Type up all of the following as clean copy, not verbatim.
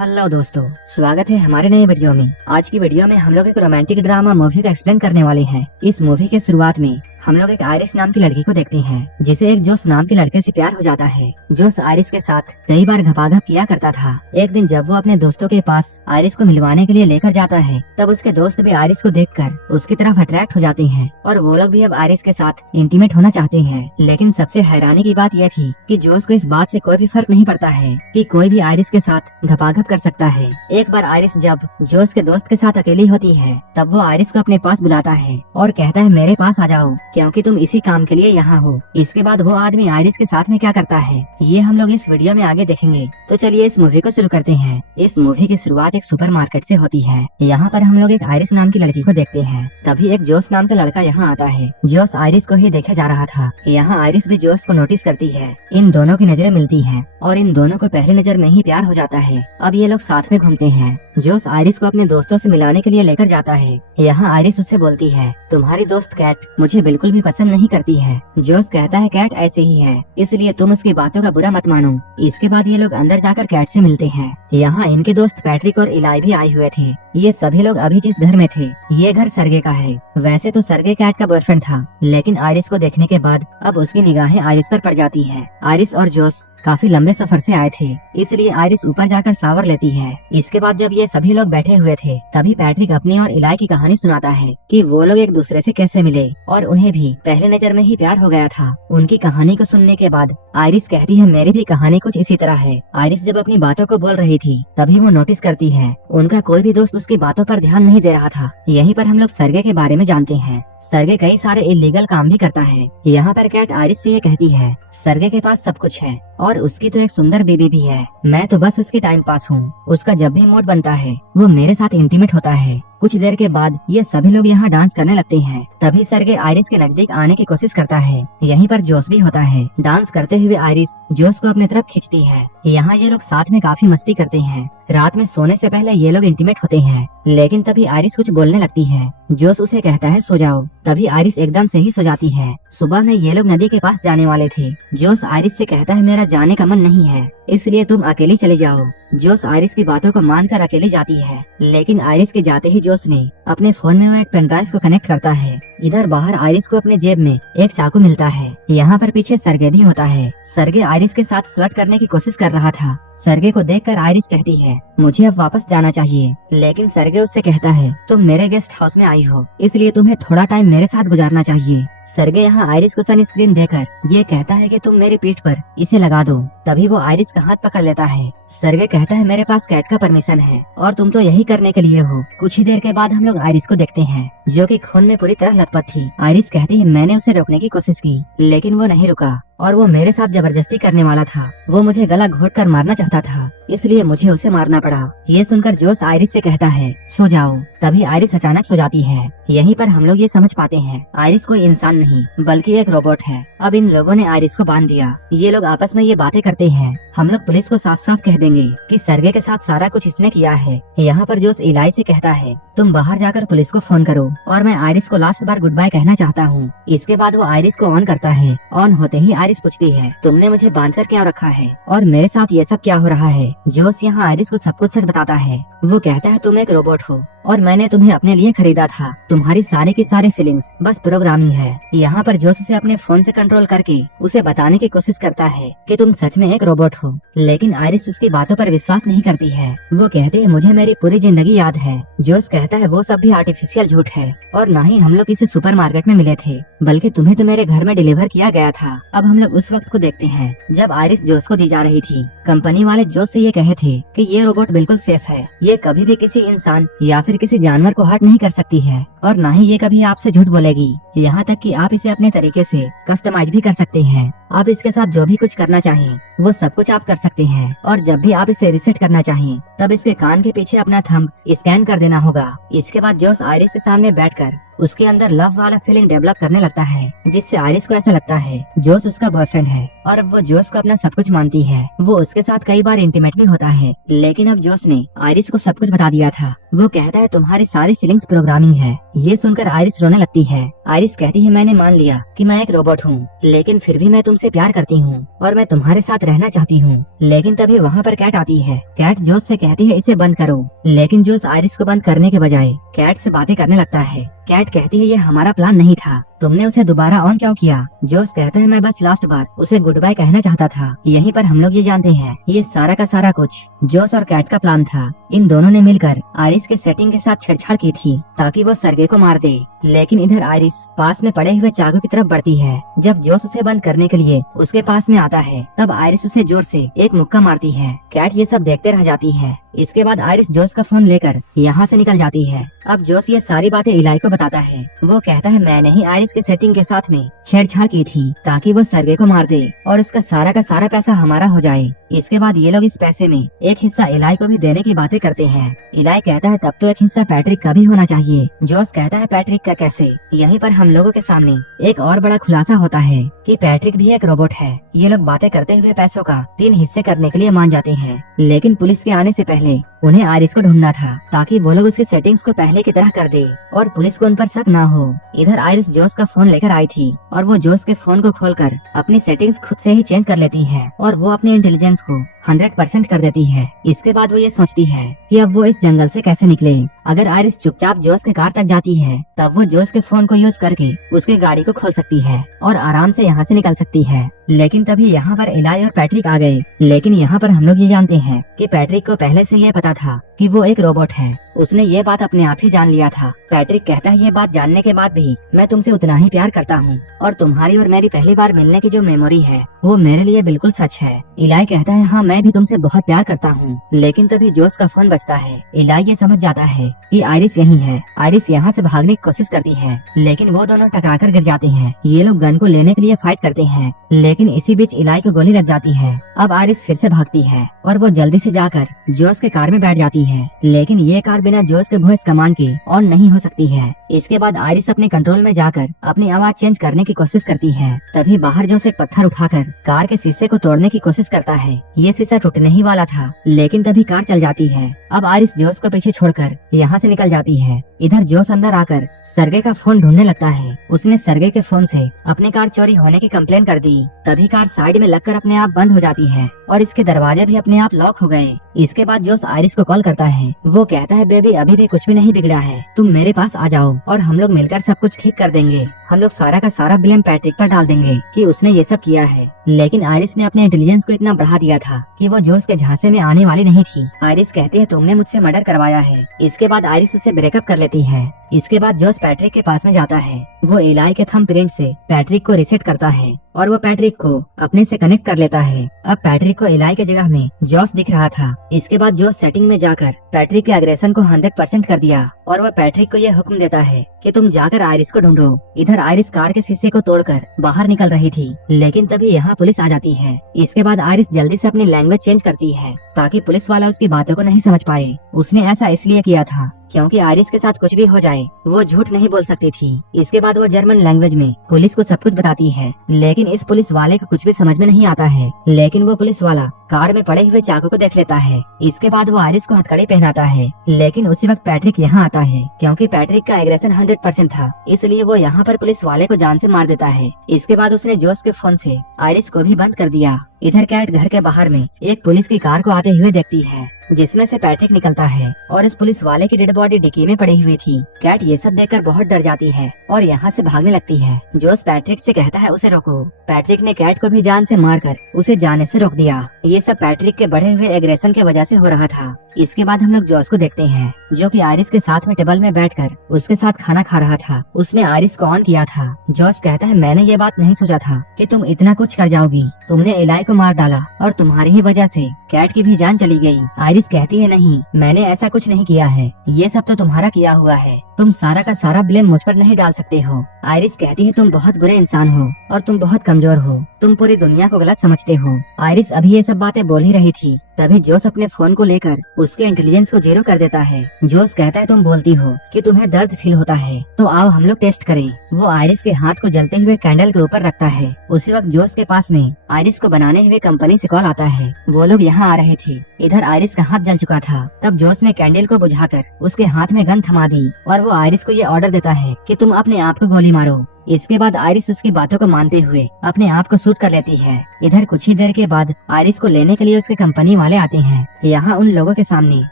Hello दोस्तों, स्वागत है हमारे नए वीडियो में। आज की वीडियो में हम लोग एक रोमांटिक ड्रामा मूवी का एक्सप्लेन करने वाले हैं। इस मूवी के शुरुआत में हम लोग एक आयरिस नाम की लड़की को देखते हैं, जिसे एक जोस नाम के लड़के से प्यार हो जाता है। जोस आयरिस के साथ कई बार घपाघप किया करता था। एक दिन जब वो अपने दोस्तों के पास आयरिस को मिलवाने के लिए लेकर जाता है, तब उसके दोस्त भी आयरिस को देखकर उसकी तरफ अट्रैक्ट हो जाते हैं और वो लोग भी अब आयरिस के साथ इंटीमेट होना चाहते हैं। लेकिन सबसे हैरानी की बात यह थी कि जोस को इस बात से कोई भी फर्क नहीं पड़ता है कि कोई भी आयरिस के साथ घपाघप कर सकता है। एक बार आयरिस जब जोस के दोस्त के साथ अकेली होती है, तब वो आयरिस को अपने पास बुलाता है और कहता है मेरे पास आ जाओ, क्योंकि तुम इसी काम के लिए यहाँ हो। इसके बाद वो आदमी आयरिस के साथ में क्या करता है, ये हम लोग इस वीडियो में आगे देखेंगे। तो चलिए इस मूवी को शुरू करते हैं। इस मूवी की शुरुआत एक सुपरमार्केट से होती है। यहाँ पर हम लोग एक आयरिस नाम की लड़की को देखते हैं। तभी एक जोस नाम का लड़का यहाँ आता है। जोस आयरिस को ही देखे जा रहा था। यहाँ आयरिस भी जोस को नोटिस करती है। इन दोनों की नजरें मिलती हैं और इन दोनों को पहली नजर में ही प्यार हो जाता है। अब ये लोग साथ में घूमते हैं। जोस आयरिस को अपने दोस्तों से मिलाने के लिए लेकर जाता है। यहाँ आयरिस उससे बोलती है, तुम्हारी दोस्त कैट मुझे बिल्कुल भी पसंद नहीं करती है। जोस कहता है कैट ऐसे ही है, इसलिए तुम उसकी बातों का बुरा मत मानो। इसके बाद ये लोग अंदर जाकर कैट से मिलते हैं। यहाँ इनके दोस्त पैट्रिक और इलाई भी आए हुए थे। ये सभी लोग अभी जिस घर में थे, ये घर सरगे का है। वैसे तो सरगे कैट का बॉयफ्रेंड था, लेकिन आयरिस को देखने के बाद अब उसकी निगाहें आयरिस पर पड़ जाती है। आयरिस और जोस काफी लंबे सफर से आए थे, इसलिए आयरिस ऊपर जाकर शावर लेती है। इसके बाद जब ये सभी लोग बैठे हुए थे, तभी पैट्रिक अपनी और इलाई की कहानी सुनाता है कि वो लोग एक दूसरे से कैसे मिले और उन्हें भी पहले नजर में ही प्यार हो गया था। उनकी कहानी को सुनने के बाद आयरिस कहती है मेरी भी कहानी कुछ इसी तरह है। आयरिस जब अपनी बातों को बोल रही थी, तभी वो नोटिस करती है उनका कोई भी दोस्त उसकी बातों पर ध्यान नहीं दे रहा था। यहीं पर हम लोग सरगे के बारे में जानते हैं। सरगे कई सारे इलीगल काम भी करता है। यहाँ पर कैट आयरिस से ये कहती है सरगे के पास सब कुछ है और उसकी तो एक सुंदर बेबी भी है। मैं तो बस उसकी टाइम पास हूँ। उसका जब भी मूड बनता है वो मेरे साथ इंटीमेट होता है। कुछ देर के बाद ये सभी लोग यहाँ डांस करने लगते हैं। तभी सरगे आयरिस के नजदीक आने की कोशिश करता है। यहीं पर जोस भी होता है। डांस करते हुए आयरिस जोस को अपने तरफ खींचती है। यहाँ ये लोग साथ में काफी मस्ती करते हैं। रात में सोने से पहले ये लोग इंटीमेट होते हैं, लेकिन तभी आयरिस कुछ बोलने लगती है। जोस उसे कहता है सो जाओ। तभी आयरिस एकदम से ही सो जाती है। सुबह में ये लोग नदी के पास जाने वाले थे। जोस आयरिस से कहता है मेरा जाने का मन नहीं है, इसलिए तुम अकेली चले जाओ। जोस आयरिस की बातों को मानकर अकेली जाती है, लेकिन आयरिस के जाते ही जोस ने अपने फोन में वो एक पेन ड्राइव को कनेक्ट करता है। इधर बाहर आयरिस को अपने जेब में एक चाकू मिलता है। यहाँ पर पीछे सरगे भी होता है। सरगे आयरिस के साथ फ्लर्ट करने की कोशिश कर रहा था। सरगे को देखकर आयरिस कहती है मुझे अब वापस जाना चाहिए, लेकिन सरगे उससे कहता है तुम मेरे गेस्ट हाउस में आई हो, इसलिए तुम्हें थोड़ा टाइम मेरे साथ गुजारना चाहिए। सरगे यहाँ आयरिस को सन स्क्रीन देकर ये कहता है कि तुम मेरी पीठ पर इसे लगा दो। तभी वो आयरिस का हाथ पकड़ लेता है। सरगे कहता है मेरे पास कैट का परमिशन है और तुम तो यही करने के लिए हो। कुछ ही देर के बाद हम लोग आयरिस को देखते हैं, जो कि खून में पूरी तरह लथपथ थी। आयरिस कहती है मैंने उसे रोकने की कोशिश की, लेकिन वो नहीं रुका और वो मेरे साथ जबरदस्ती करने वाला था। वो मुझे गला घोट कर मारना चाहता था, इसलिए मुझे उसे मारना पड़ा। ये सुनकर जोस आयरिस से कहता है सो जाओ। तभी आयरिस अचानक सो जाती है। यहीं पर हम लोग ये समझ पाते हैं आयरिस कोई इंसान नहीं बल्कि एक रोबोट है। अब इन लोगों ने आयरिस को बांध दिया। ये लोग आपस में ये बातें करते हैं हम लोग पुलिस को साफ साफ कह देंगे कि सरगे के साथ सारा कुछ इसने किया है। यहाँ पर जोस इलाई से कहता है तुम बाहर जाकर पुलिस को फोन करो और मैं आयरिस को लास्ट बार गुड बाय कहना चाहता हूँ। इसके बाद वो आयरिस को ऑन करता है। ऑन होते ही आयरिस पूछती है तुमने मुझे बांध कर क्यों रखा है और मेरे साथ ये सब क्या हो रहा है। जोस यहाँ आयरिस को सब कुछ सच बताता है। वो कहता है तुम एक रोबोट हो और मैंने तुम्हें अपने लिए खरीदा था। तुम्हारी सारे की सारे फीलिंग्स बस प्रोग्रामिंग है। यहाँ पर जोस उसे अपने फोन से कंट्रोल करके उसे बताने की कोशिश करता है कि तुम सच में एक रोबोट हो, लेकिन आयरिस उसकी बातों पर विश्वास नहीं करती है। वो कहते हैं मुझे मेरी पूरी जिंदगी याद है। जोस कहता है वो सब भी आर्टिफिशियल झूठ है और न ही हम लोग किसी सुपरमार्केट में मिले थे, बल्कि तुम्हें तो मेरे घर में डिलीवर किया गया था। अब हम लोग उस वक्त को देखते हैं जब आयरिस जोस को दी जा रही थी। कंपनी वाले जोस से ये कहे थे कि ये रोबोट बिल्कुल सेफ है, ये कभी भी किसी इंसान या फिर किसी जानवर को हर्ट नहीं कर सकती है और न ही ये कभी आपसे झूठ बोलेगी। यहाँ तक कि आप इसे अपने तरीके से कस्टमाइज भी कर सकते हैं। आप इसके साथ जो भी कुछ करना चाहें वो सब कुछ आप कर सकते हैं और जब भी आप इसे रिसेट करना चाहें तब इसके कान के पीछे अपना थंब स्कैन कर देना होगा। इसके बाद जोस आयरिस के सामने बैठकर उसके अंदर लव वाला फीलिंग डेवलप करने लगता है, जिससे आयरिस को ऐसा लगता है जोस उसका बॉयफ्रेंड है और अब वो जोस को अपना सब कुछ मानती है। वो उसके साथ कई बार इंटीमेट भी होता है, लेकिन अब जोस ने आयरिस को सब कुछ बता दिया था। वो कहता है तुम्हारी सारी फीलिंग्स प्रोग्रामिंग है। ये सुनकर आयरिस रोने लगती है। आयरिस कहती है मैंने मान लिया कि मैं एक रोबोट हूँ, लेकिन फिर भी मैं तुमसे प्यार करती हूँ और मैं तुम्हारे साथ रहना चाहती हूँ। लेकिन तभी वहाँ पर कैट आती है। कैट जोस से कहती है इसे बंद करो, लेकिन जोस आयरिस को बंद करने के बजाय कैट से बातें करने लगता है। कैट कहती है ये हमारा प्लान नहीं था, तुमने उसे दोबारा ऑन क्यों किया? जोस कहता है मैं बस लास्ट बार उसे गुड बाय कहना चाहता था। यहीं पर हम लोग ये जानते हैं ये सारा का सारा कुछ जोस और कैट का प्लान था। इन दोनों ने मिलकर आयरिस के सेटिंग के साथ छेड़छाड़ की थी ताकि वो सरगे को मार दे। लेकिन इधर आयरिस पास में पड़े हुए चाकू की तरफ बढ़ती है। जब जोस उसे बंद करने के लिए उसके पास में आता है, तब आयरिस उसे जोर से एक मुक्का मारती है। कैट ये सब देखते रह जाती है। इसके बाद आयरिस जोस का फोन लेकर यहाँ से निकल जाती है। अब जोस ये सारी बातें इलाई को बताता है। वो कहता है मैंने ही आयरिस के सेटिंग के साथ में छेड़छाड़ की थी ताकि वो सरगे को मार दे और उसका सारा का सारा पैसा हमारा हो जाए। इसके बाद ये लोग इस पैसे में एक हिस्सा इलाई को भी देने की बातें करते हैं। इलाई कहता है तब तो एक हिस्सा पैट्रिक का भी होना चाहिए। जोस कहता है पैट्रिक का कैसे? यहीं पर हम लोगों के सामने एक और बड़ा खुलासा होता है कि पैट्रिक भी एक रोबोट है। ये लोग बातें करते हुए पैसों का 3 हिस्से करने के लिए मान जाते हैं, लेकिन पुलिस के आने से पहले उन्हें आयरिस को ढूंढना था ताकि वो लोग उसकी सेटिंग्स को पहले की तरह कर दे और पुलिस को उन पर शक ना हो। इधर आयरिस जोस का फोन लेकर आई थी और वो जोस के फोन को खोलकर अपनी सेटिंग्स खुद से ही चेंज कर लेती है और वो अपने इंटेलिजेंस को 100% कर देती है। इसके बाद वो ये सोचती है कि अब वो इस जंगल से कैसे निकले। अगर आयरिस चुपचाप जोस के कार तक जाती है, तब वो जोस के फोन को यूज करके उसकी गाड़ी को खोल सकती है और आराम से यहाँ से निकल सकती है। लेकिन तभी यहाँ पर इलाई और पैट्रिक आ गए। लेकिन यहाँ पर हम लोग ये जानते हैं कि पैट्रिक को पहले से ये पता था कि वो एक रोबोट है। उसने ये बात अपने आप ही जान लिया था। पैट्रिक कहता है ये बात जानने के बाद भी मैं तुमसे उतना ही प्यार करता हूँ और तुम्हारी और मेरी पहली बार मिलने की जो मेमोरी है वो मेरे लिए बिल्कुल सच है। इलाई कहता है हाँ मैं भी तुमसे बहुत प्यार करता हूँ। लेकिन तभी जोस का फोन बजता है। इलाई ये समझ जाता है कि आयरिस यही है। आयरिस यहाँ से भागने की कोशिश करती है, लेकिन वो दोनों टकराकर गिर जाते हैं। ये लोग गन को लेने के लिए फाइट करते हैं, लेकिन इसी बीच इलाई को गोली लग जाती है। अब आयरिस फिर से भागती है और वो जल्दी से जाकर जोस के कार में बैठ जाती है, लेकिन ये कार बिना जोस के वॉइस कमांड के ऑन नहीं हो सकती है। इसके बाद आयरिस अपने कंट्रोल में जाकर अपनी आवाज चेंज करने की कोशिश करती है। तभी बाहर जोस एक पत्थर उठाकर कार के शीशे को तोड़ने की कोशिश करता है। ये शीशा टूटने ही वाला था, लेकिन तभी कार चल जाती है। अब आयरिस जोस को पीछे छोड़कर यहाँ से निकल जाती है। इधर जोस अंदर आकर सरगे का फोन ढूंढने लगता है। उसने सरगे के फोन से अपनी कार चोरी होने की कंप्लेन कर दी। तभी कार साइड में लगकर अपने आप बंद हो जाती है और इसके दरवाजे भी अपने आप लॉक हो गए। इसके बाद जोस आयरिस को कॉल करता है। वो कहता है बेबी अभी भी कुछ भी नहीं बिगड़ा है, तुम मेरे पास आ जाओ और हम लोग मिलकर सब कुछ ठीक कर देंगे। हम लोग सारा का सारा ब्लेम पैट्रिक पर डाल देंगे कि उसने ये सब किया है। लेकिन आयरिस ने अपने इंटेलिजेंस को इतना बढ़ा दिया था कि वो जोस के झांसे में आने वाली नहीं थी। आयरिस कहती है तुमने मुझसे मर्डर करवाया है। इसके बाद आयरिस उससे ब्रेकअप कर लेती है। इसके बाद जोस पैट्रिक के पास में जाता है। वो इलाई के थंबप्रिंट से पैट्रिक को रीसेट करता है और वो पैट्रिक को अपने से कनेक्ट कर लेता है। अब पैट्रिक को इलाई के जगह में जोस दिख रहा था। इसके बाद जोस सेटिंग में जाकर पैट्रिक के एग्रेशन को 100% कर दिया और वो पैट्रिक को ये हुक्म देता है कि तुम जाकर आयरिस को ढूंढो। इधर आयरिस कार के शीशे को तोड़कर बाहर निकल रही थी, लेकिन तभी यहाँ पुलिस आ जाती है। इसके बाद आयरिस जल्दी से अपनी लैंग्वेज चेंज करती है ताकि पुलिस वाला उसकी बातों को नहीं समझ पाए। उसने ऐसा इसलिए किया था क्योंकि आयरिस के साथ कुछ भी हो जाए वो झूठ नहीं बोल सकती थी। इसके बाद वो जर्मन लैंग्वेज में पुलिस को सब कुछ बताती है, लेकिन इस पुलिस वाले को कुछ भी समझ में नहीं आता है। लेकिन वो पुलिस वाला कार में पड़े हुए चाकू को देख लेता है। इसके बाद वो आयरिस को हथकड़ी पहनाता है, लेकिन उसी वक्त पैट्रिक यहाँ आता है। क्योंकि पैट्रिक का एग्रेशन 100% था, इसलिए वो यहाँ पर पुलिस वाले को जान से मार देता है। इसके बाद उसने जोस के फोन से आयरिस को भी बंद कर दिया। इधर कैट घर के बाहर में एक पुलिस की कार को आते हुए देखती है, जिसमें से पैट्रिक निकलता है और इस पुलिस वाले की डेड बॉडी डिक्की में पड़ी हुई थी। कैट ये सब देखकर बहुत डर जाती है और यहाँ से भागने लगती है। जोस पैट्रिक से कहता है उसे रोको। पैट्रिक ने कैट को भी जान से मारकर उसे जाने से रोक दिया। ये सब पैट्रिक के बढ़े हुए एग्रेशन की वजह से हो रहा था। इसके बाद हम लोग जोस को देखते हैं, जो कि आयरिस के साथ में टेबल में बैठकर उसके साथ खाना खा रहा था। उसने आयरिस को ऑन किया था। जोस कहता है मैंने ये बात नहीं सोचा था कि तुम इतना कुछ कर जाओगी। तुमने इलाई को मार डाला और तुम्हारी ही वजह से कैट की भी जान चली गई। आयरिस कहती है नहीं, मैंने ऐसा कुछ नहीं किया है, ये सब तो तुम्हारा किया हुआ है। तुम सारा का सारा ब्लेम मुझ पर नहीं डाल सकते हो। आयरिस कहती है तुम बहुत बुरे इंसान हो और तुम बहुत कमजोर हो, तुम पूरी दुनिया को गलत समझते हो। आयरिस अभी ये सब बातें बोल ही रही थी, तभी जोस अपने फोन को लेकर उसके इंटेलिजेंस को 0 कर देता है। जोस कहता है तुम बोलती हो कि तुम्हें दर्द फील होता है, तो आओ हम लोग टेस्ट करें। वो आयरिस के हाथ को जलते हुए कैंडल के ऊपर रखता है। उसी वक्त जोस के पास में आयरिस को बनाने हुए कंपनी से कॉल आता है। वो लोग यहाँ आ रहे थे। इधर आयरिस का हाथ जल चुका था। तब जोस ने कैंडल को बुझाकर उसके हाथ में गन थमा दी और वो आयरिस को ये ऑर्डर देता है कि तुम अपने आप को गोली मारो। इसके बाद आयरिस उसकी बातों को मानते हुए अपने आप को शूट कर लेती है। इधर कुछ ही देर के बाद आयरिस को लेने के लिए उसके कंपनी वाले आते हैं। यहाँ उन लोगों के सामने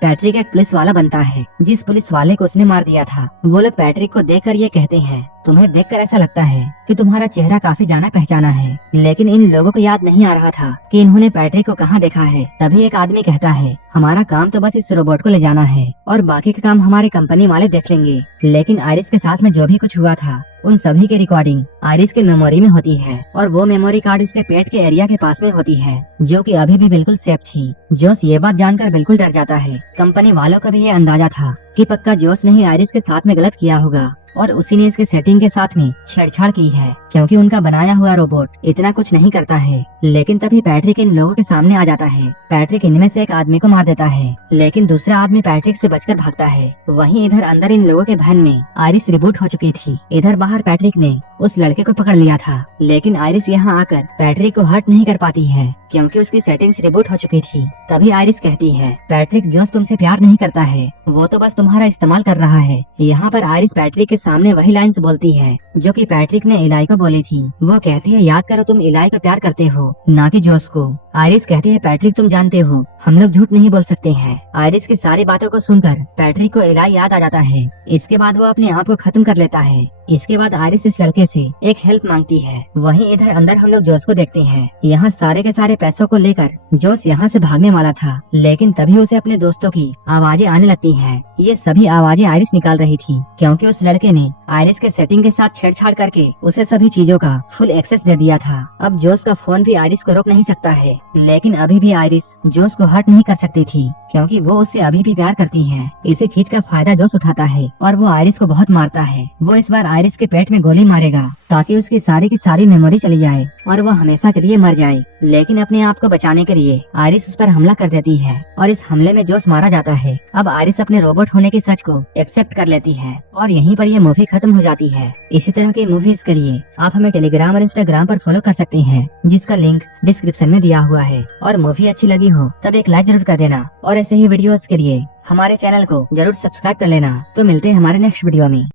पैट्रिक एक पुलिस वाला बनता है, जिस पुलिस वाले को उसने मार दिया था। वो लोग पैट्रिक को देखकर ये कहते हैं तुम्हें देखकर ऐसा लगता है कि तुम्हारा चेहरा काफी जाना पहचाना है, लेकिन इन लोगों को याद नहीं आ रहा था कि इन्होंने पैट्रिक को कहाँ देखा है। तभी एक आदमी कहता है हमारा काम तो बस इस रोबोट को ले जाना है और बाकी का काम हमारे कंपनी वाले देख लेंगे। लेकिन आयरिस के साथ में जो भी कुछ हुआ था उन सभी की रिकॉर्डिंग आयरिस के मेमोरी में होती है और वो मेमोरी कार्ड उसके पेट के एरिया के पास में होती है, जो कि अभी भी बिल्कुल सेफ थी। जोस ये बात जानकर बिल्कुल डर जाता है। कंपनी वालों का भी ये अंदाजा था कि पक्का जोस ने ही आयरिस के साथ में गलत किया होगा और उसी ने इसके सेटिंग के साथ में छेड़छाड़ की है, क्योंकि उनका बनाया हुआ रोबोट इतना कुछ नहीं करता है। लेकिन तभी पैट्रिक इन लोगों के सामने आ जाता है। पैट्रिक इनमें से एक आदमी को मार देता है, लेकिन दूसरा आदमी पैट्रिक से बचकर भागता है। वहीं इधर अंदर इन लोगों के भन में आयरिस रिबूट हो चुकी थी। इधर बाहर पैट्रिक ने उस लड़के को पकड़ लिया था, लेकिन आयरिस यहाँ आकर पैट्रिक को हर्ट नहीं कर पाती है, क्योंकि उसकी सेटिंग्स रिबूट हो चुकी थी। तभी आयरिस कहती है पैट्रिक जोस तुमसे प्यार नहीं करता है, वो तो बस तुम्हारा इस्तेमाल कर रहा है। यहाँ पर आयरिस पैट्रिक के सामने वही लाइन्स बोलती है जो कि पैट्रिक ने इलाई को बोली थी। वो कहती है याद करो तुम इलाई को प्यार करते हो, ना कि जोस को। आयरिस कहती है पैट्रिक तुम जानते हो हम लोग झूठ नहीं बोल सकते हैं। आयरिस की सारी बातों को सुनकर पैट्रिक को इलाई याद आ जाता है। इसके बाद वो अपने आप को खत्म कर लेता है। इसके बाद आयरिस इस लड़के से एक हेल्प मांगती है। वहीं इधर अंदर हम लोग जोस को देखते हैं। यहाँ सारे के सारे पैसों को लेकर जोस यहाँ से भागने वाला था, लेकिन तभी उसे अपने दोस्तों की आवाजें आने लगती हैं। ये सभी आवाजें आयरिस निकाल रही थी, क्योंकि उस लड़के ने आयरिस के सेटिंग के साथ छेड़छाड़ करके उसे सभी चीजों का फुल एक्सेस दे दिया था। अब जोस का फोन भी आयरिस को रोक नहीं सकता है, लेकिन अभी भी आयरिस जोस को हर्ट नहीं कर सकती थी, क्योंकि वो उससे अभी भी प्यार करती है। इसी चीज का फायदा जोस उठाता है और वो आयरिस को बहुत मारता है। वो इस बार आयरिस के पेट में गोली मारेगा ताकि उसकी सारी की सारी मेमोरी चली जाए और वो हमेशा के लिए मर जाए। लेकिन अपने आप को बचाने के लिए आयरिस उस पर हमला कर देती है और इस हमले में जोस मारा जाता है। अब आयरिस अपने रोबोट होने के सच को एक्सेप्ट कर लेती है और यहीं पर ये मूवी खत्म हो जाती है। इसी तरह की मूवीज के लिए आप हमें टेलीग्राम और इंस्टाग्राम पर फॉलो कर सकते हैं, जिसका लिंक डिस्क्रिप्शन में दिया हुआ है। और मूवी अच्छी लगी हो तब एक लाइक जरूर कर देना और ऐसे ही वीडियोस के लिए हमारे चैनल को जरूर सब्सक्राइब कर लेना। तो मिलते हैं हमारे नेक्स्ट वीडियो में।